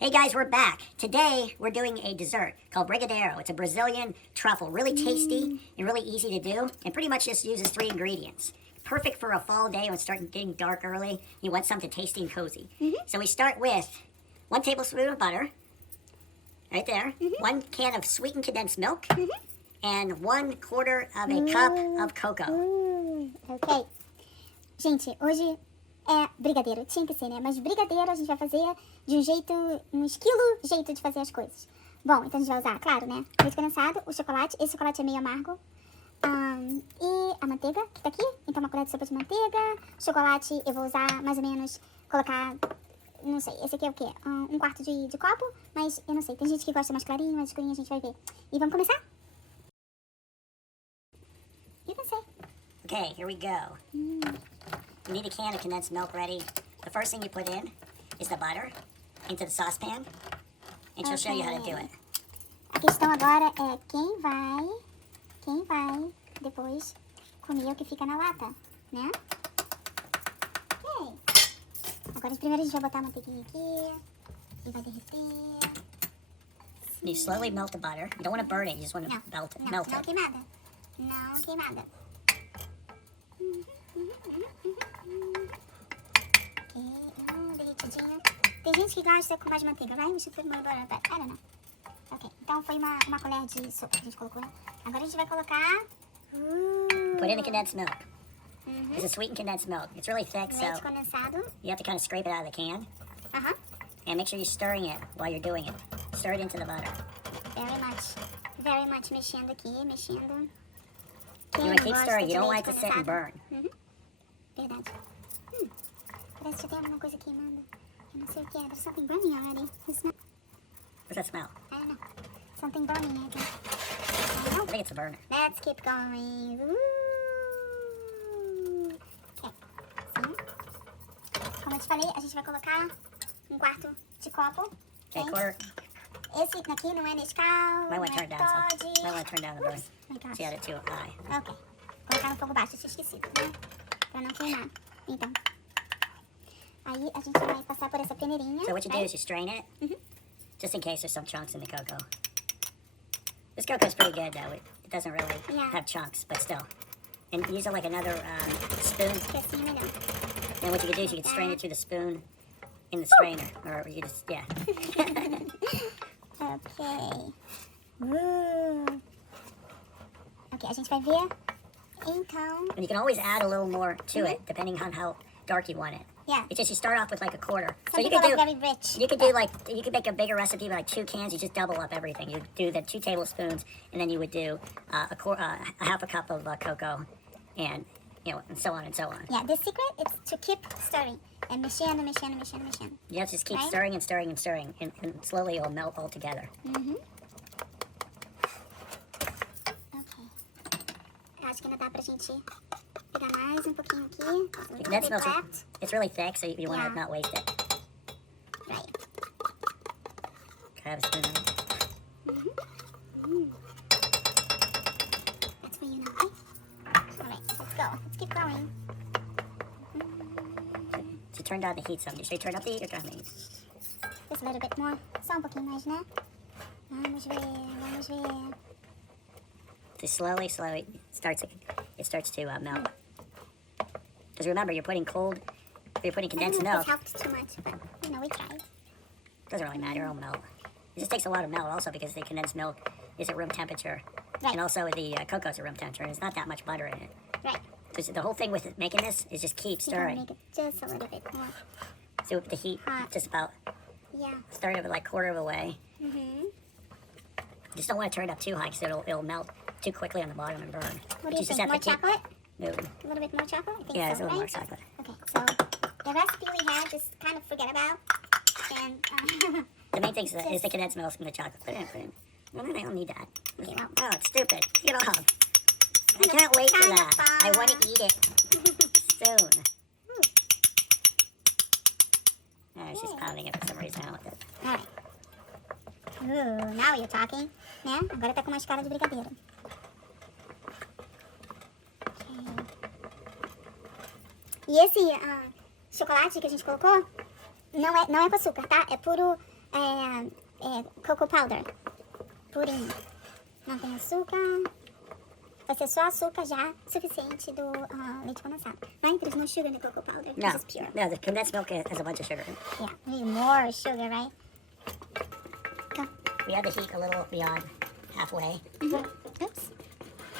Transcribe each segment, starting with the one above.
Hey guys, we're back. Today we're doing a dessert called Brigadeiro. It's a Brazilian truffle, really tasty and really easy to do, and pretty much just uses 3 ingredients. Perfect for a fall day when it's starting getting dark early. You want something tasty and cozy. So we start with 1 tablespoon of butter, right there, 1 can of sweetened condensed milk, and 1/4 of a cup of cocoa. Ok. Gente, hoje é brigadeiro. Tinha que ser, né? Mas brigadeiro a gente vai fazer de um jeito, um estilo jeito de fazer as coisas. Bom, então a gente vai usar, claro, né? Leite condensado, o chocolate. Esse chocolate é meio amargo. E a manteiga, que tá aqui. Então uma colher de sopa de manteiga. Chocolate eu vou usar mais ou menos, colocar, não sei, esse aqui é o quê? 1/4 de copo. Mas eu não sei, tem gente que gosta mais clarinho, mais escurinho, a gente vai ver. E vamos começar? You can say. Okay, here we go. You need a can of condensed milk ready. The first thing you put in is the butter into the saucepan, and she'll show you how to do it. A questão agora é quem vai depois comer o que fica na lata, né? Ok. Agora primeiro a gente vai botar a manteiguinha aqui e vai derreter. You slowly melt the butter. You don't want to burn it, you just want to melt it. Não queimada. Não queimada. Ok, derretidinho. Tem gente que gosta com mais manteiga, right? We should put more butter, but I don't know. Ok, então foi uma colher de sopa que a gente colocou, né? Agora a gente vai colocar... Put in the condensed milk. It's a sweetened condensed milk. It's really thick, so Leite condensado. you have to kind of scrape it out of the can. And make sure you're stirring it while you're doing it. Stir it into the butter. Very much mexendo aqui, mexendo. You want to keep stirring. You don't want it to sit and burn. Verdade. Parece que tem alguma coisa queimando. Eu não sei o que é. There's something burning already. It's not... What's that smell? I don't know. Something burning, I think. I think it's a burner. Let's keep going. Ok. Sim. Como eu te falei, a gente vai colocar 1/4 de copo. Okay, quarter. Esse daqui não é Nescau, Might want to turn it down some. Todd. Might want to turn down the burn. Oh my gosh. See, had it too high. Ok. Colocar no fogo baixo, eu tinha esquecido, né? Pra não queimar. Então. Aí a gente vai passar por essa peneirinha. So what you do is you strain it, just in case there's some chunks in the cocoa. This cocoa is pretty good though. It doesn't really have chunks, but still. And use it like another spoon. Que assim é melhor. Then what you can do is you can strain it through the spoon in the strainer, or you just Ok. Ok, a gente vai ver. Então. And you can always add a little more to it, depending on how dark you want it. Yeah. It's just you start off with like 1/4. Some people like very rich. You could do like you could make a bigger recipe with like 2 cans. You just double up everything. You do the 2 tablespoons, and then you would do a 1/2 cup of cocoa, and and so on and so on. Yeah, the secret is to keep stirring and mexendo. You have to just keep Right? stirring and stirring and stirring, and slowly it'll melt all together. Ok. Eu acho que ainda dá pra gente pegar mais um pouquinho aqui. That smells. It's really thick, so you want to not waste it. Right. Can I have a spoon? That's for you now, okay? Alright, let's go. Let's keep going. So you turn down the heat some. Should you turn up the heat or turn the heat? Just a little bit more. Só um pouquinho mais, né? Vamos ver. Just slowly, it starts to melt. Because remember, you're putting condensed milk. This helped too much, but we tried. Doesn't really matter, it'll melt. It just takes a lot of melt also because the condensed milk is at room temperature. Right. And also the cocoa is at room temperature, and there's not that much butter in it. Right. Because the whole thing with making this is just keep You gotta stirring. make it just a little bit more. So the heat, Hot. just about Yeah. 1/3 of it, like 1/4 of the way. Just don't want to turn it up too high because it'll melt too quickly on the bottom and burn. What do you think? More chocolate? Moving. A little bit more chocolate? I think Yeah, so, it's a little more right? chocolate. Okay, so the recipe we had, just kind of forget about. And, The main thing is the condensed milk and the chocolate. Put it in. No, I don't need that. Oh, it's stupid. Get it off. I can't wait for that. I want to eat it soon. Oh, she's pounding it for some reason. I don't like it. Alright. Now you're talking. Né? Agora tá com mais cara de brigadeiro. Ok. E esse chocolate que a gente colocou não é com açúcar, tá? É puro cocoa powder. Purinho. Não tem açúcar. Vai ser só açúcar já suficiente do leite condensado. Right? There's no sugar in the cocoa powder. No, This is pure. no, the condensed milk has a bunch of sugar in it. Yeah, we need more sugar, right? Go. We had the heat a little beyond halfway, Oops.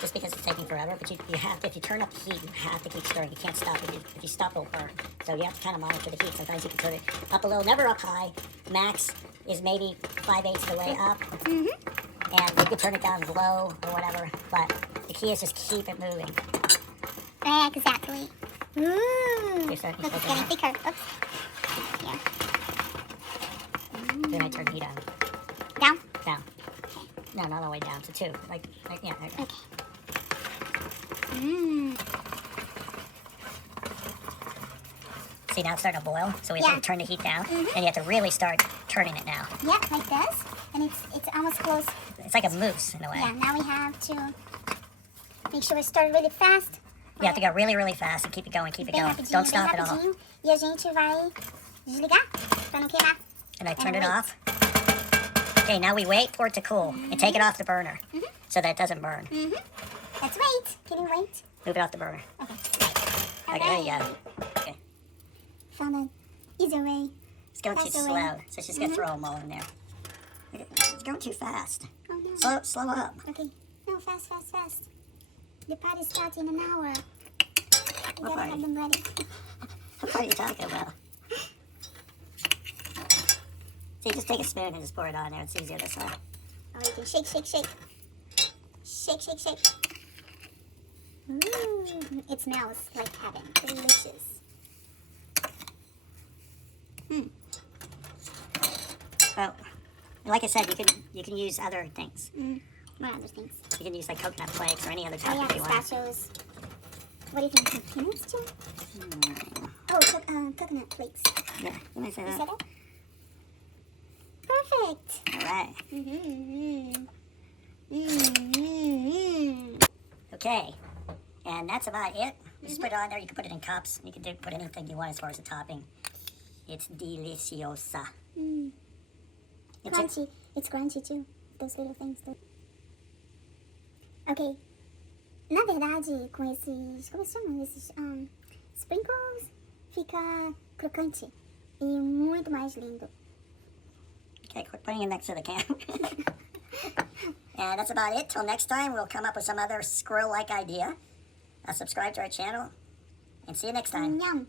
just because it's taking forever. But you have to, if you turn up the heat, you have to keep stirring. You can't stop. If you stop, it'll burn. So you have to kind of monitor the heat. Sometimes you can turn it up a little, never up high. Max is maybe 5/8 of the way up. And you can turn it down low or whatever. But the key is just keep it moving. Exactly. Ooh. You're starting Look, to it's open getting up. thicker. Oops. Yeah. Then I turn the heat on. Down. Down. No, not all the way down to 2. Yeah, there you go. Okay. Mmm. See, now it's starting to boil, so we have Yeah. to turn the heat down, and you have to really start turning it now. Yeah, like this. And it's almost close. It's like a mousse in a way. Yeah, now we have to make sure we start really fast. You have to go really, really fast and keep it going, keep it Bem going. rapidinho, Don't bem stop at all. rapidinho. E a gente vai desligar pra não queimar. And I turned it wait. off. Okay, now we wait for it to cool and take it off the burner so that it doesn't burn. Let's wait. Can you wait? Move it off the burner. Okay. Okay, there you go. Okay. Found an easier way. It's going too That's the slow, way. so she's going to throw them all in there. It's going too fast. Oh no. Slow up. Okay. No, fast, fast, fast. The party starts in an hour. We What gotta party? have them ready. What are you talking about? See, just take a spoon and just pour it on there. It's easier this way. Oh, you can shake, shake, shake. Shake, shake, shake. Ooh, it smells like heaven. Delicious. Well, like I said, you can use other things. What other things? You can use like coconut flakes or any other Oh type yeah, if you want. pistachios. What do you think? Peanuts too? Oh, coconut flakes. Yeah, let me say You that. said that? Perfect. All right. Mm-hmm. Okay, and that's about it. Just put it on there. You can put it in cups. You can put anything you want as far as the topping. It's deliciosa. It's Crunchy. It's crunchy too. Those little things too. Ok. Na verdade, com esses... Como se chama? Esses sprinkles, fica crocante. E muito mais lindo. Okay, quit putting it next to the can. And that's about it. Till next time, we'll come up with some other squirrel-like idea. Subscribe to our channel, and see you next time. Nham.